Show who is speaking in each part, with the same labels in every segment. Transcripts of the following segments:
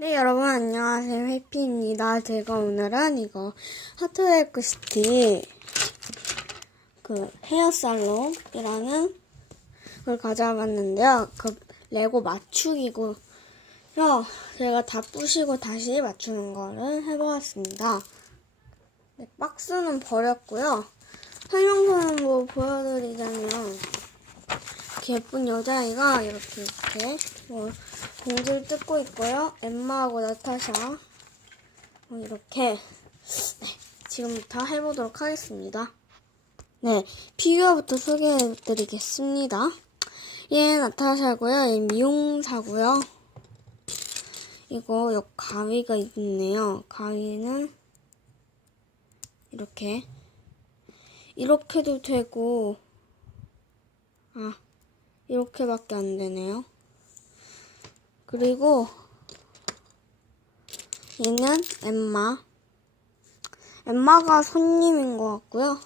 Speaker 1: 네, 여러분 안녕하세요. 해피입니다. 제가 오늘은 이거 하트레크 시티 그 헤어살롱이라는 걸 가져와봤는데요. 그 레고 맞추기고요. 제가 다 부시고 다시 맞추는 거를 해보았습니다. 네, 박스는 버렸고요. 설명서는 뭐 보여드리자면 예쁜 여자아이가 이렇게 이렇게 뭐 공지를 뜯고 있고요. 엠마하고 나타샤 뭐 이렇게 네, 지금부터 해보도록 하겠습니다. 네, 피규어부터 소개해드리겠습니다. 얘 나타샤고요. 얘 미용사고요. 이거 요 가위가 있네요. 가위는 이렇게 이렇게도 되고 아 이렇게밖에 안 되네요. 그리고 얘는 엠마. 엠마가 손님인 것 같고요.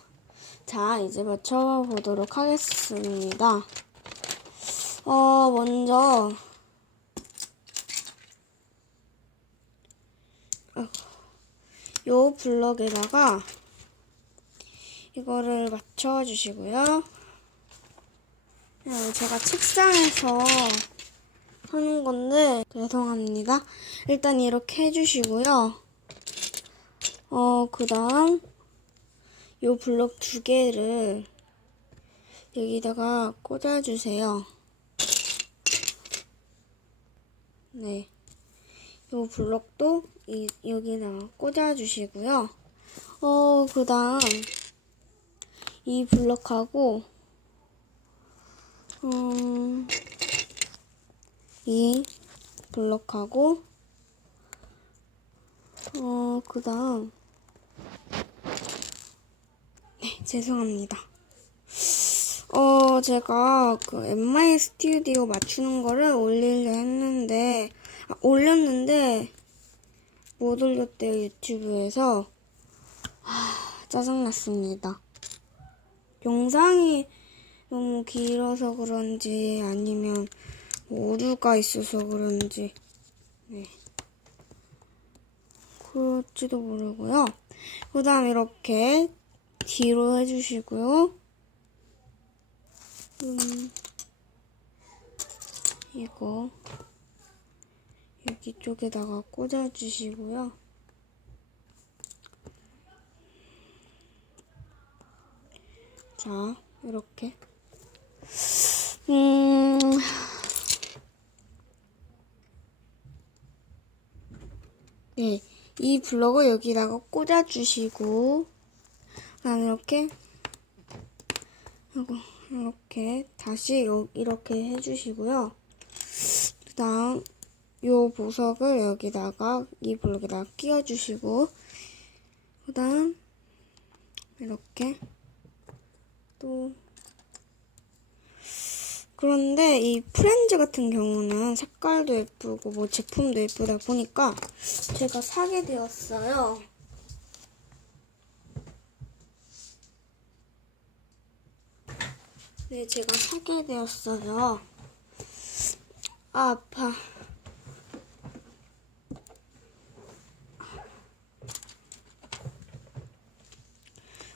Speaker 1: 자, 이제 맞춰보도록 하겠습니다. 어, 먼저 어, 요 블럭에다가 이거를 맞춰주시고요. 어, 제가 책상에서 하는 건데 죄송합니다. 일단 이렇게 해주시고요. 어, 그 다음 요 블럭 두 개를 여기다가 꽂아주세요. 네. 요 블럭도 이, 여기다가 꽂아주시고요. 어, 그 다음 이 블럭하고 음, 이 블럭하고 어, 그 다음 네, 죄송합니다. 어, 제가 그 엠마이 스튜디오 맞추는 거를 올리려 했는데 아, 올렸는데 못 올렸대요 유튜브에서 하, 짜증났습니다. 영상이 너무 길어서 그런지 아니면 뭐 오류가 있어서 그런지 네 그럴지도 모르고요. 그 다음 이렇게 뒤로 해주시고요. 음, 이거 여기 쪽에다가 꽂아주시고요. 자, 이렇게. 음, 네, 이 블럭을 여기다가 꽂아주시고, 난 이렇게, 하고, 이렇게, 다시 요, 이렇게 해주시고요. 그 다음, 요 보석을 여기다가, 이 블럭에다가 끼워주시고, 그 다음, 이렇게, 또, 그런데 이 프렌즈 같은 경우는 색깔도 예쁘고 뭐 제품도 예쁘다 보니까 제가 사게 되었어요. 네, 제가 사게 되었어요. 아, 아파.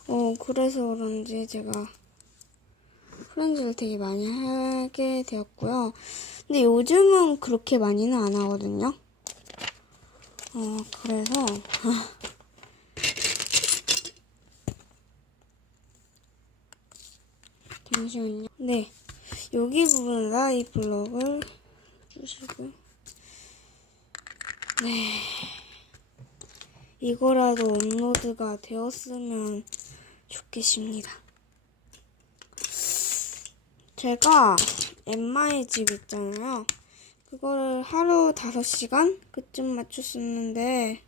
Speaker 1: 어, 그래서 그런지 제가 프렌즈를 되게 많이 하게 되었고요. 근데 요즘은 그렇게 많이는 안 하거든요. 어, 그래서. 잠시만요. 네. 여기 부분에다 이 블럭을 주시고. 네. 이거라도 업로드가 되었으면 좋겠습니다. 제가 엠마의 집 있잖아요. 그거를 하루 5시간? 그쯤 맞췄었는데,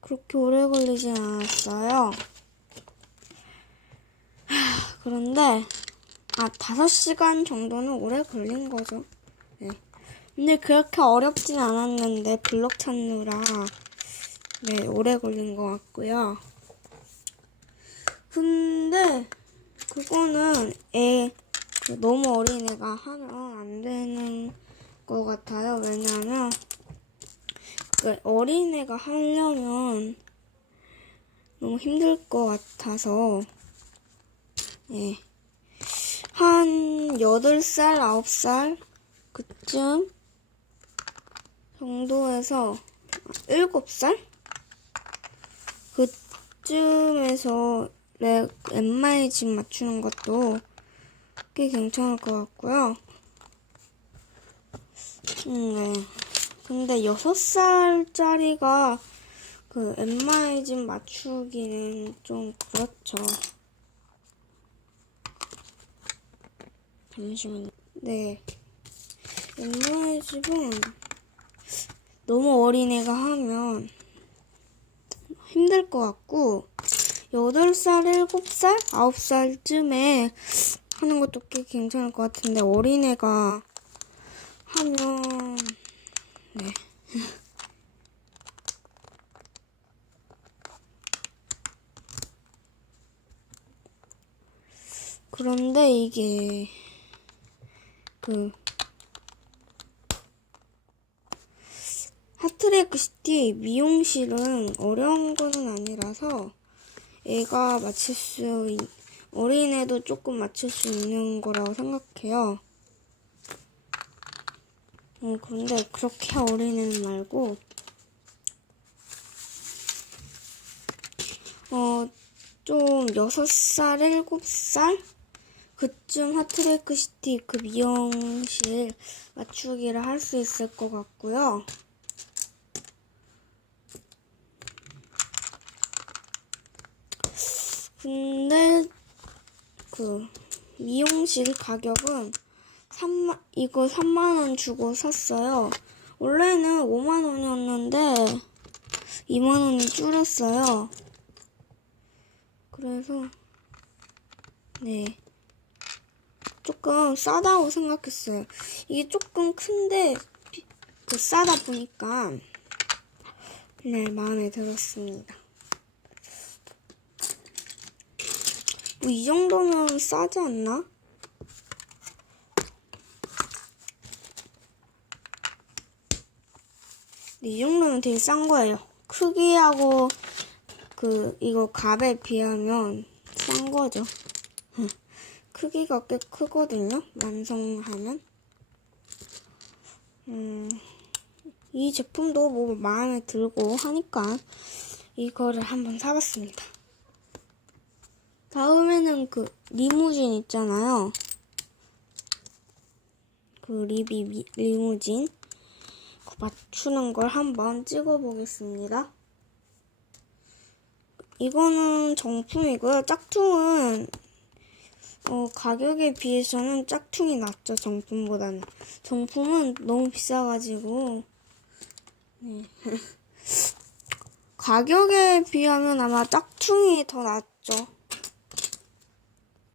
Speaker 1: 그렇게 오래 걸리진 않았어요. 하, 그런데, 아, 5시간 정도는 오래 걸린 거죠. 네. 근데 그렇게 어렵진 않았는데, 블럭 찾느라, 네, 오래 걸린 것 같고요. 근데, 그거는 애, 그 너무 어린애가 하면 안 되는 것 같아요. 왜냐하면 그 어린애가 하려면 너무 힘들 것 같아서 예. 한 8살, 9살 그쯤 정도에서 7살? 그쯤에서 내 엠마의 집 맞추는 것도 꽤 괜찮을 것 같고요. 음, 네. 근데 6살짜리가 그 엠마의 집 맞추기는 좀 그렇죠. 잠시만요. 네. 엠마의 집은 너무 어린애가 하면 힘들 것 같고, 8살, 7살, 9살쯤에 하는 것도 꽤 괜찮을 것 같은데, 어린애가 하면, 네. 그런데 이게, 그, 하트레크 시티 미용실은 어려운 거는 아니라서 애가 맞출 수, 있- 어린애도 조금 맞출 수 있는 거라고 생각해요. 어, 그런데 그렇게 어린애는 말고, 어, 좀 6살, 7살? 그쯤 하트레이크 시티 그 미용실 맞추기를 할 수 있을 것 같고요. 근데 그 미용실 가격은 3만 이거 3만 원 주고 샀어요. 원래는 5만 원이었는데 2만 원이 줄었어요. 그래서 네. 조금 싸다고 생각했어요. 이게 조금 큰데 비- 그 싸다 보니까 네 마음에 들었습니다. 뭐 이 정도면 싸지 않나? 이 정도면 되게 싼 거예요. 크기하고 그 이거 값에 비하면 싼 거죠. 크기가 꽤 크거든요. 완성하면. 음, 이 제품도 뭐 마음에 들고 하니까 이거를 한번 사봤습니다. 다음에는 그 리무진 있잖아요. 그 리비 미- 리무진 그 맞추는 걸 한번 찍어보겠습니다. 이거는 정품이고요. 짝퉁은 어, 가격에 비해서는 짝퉁이 낫죠, 정품보다는. 정품은 너무 비싸가지고, 네. 가격에 비하면 아마 짝퉁이 더 낫죠.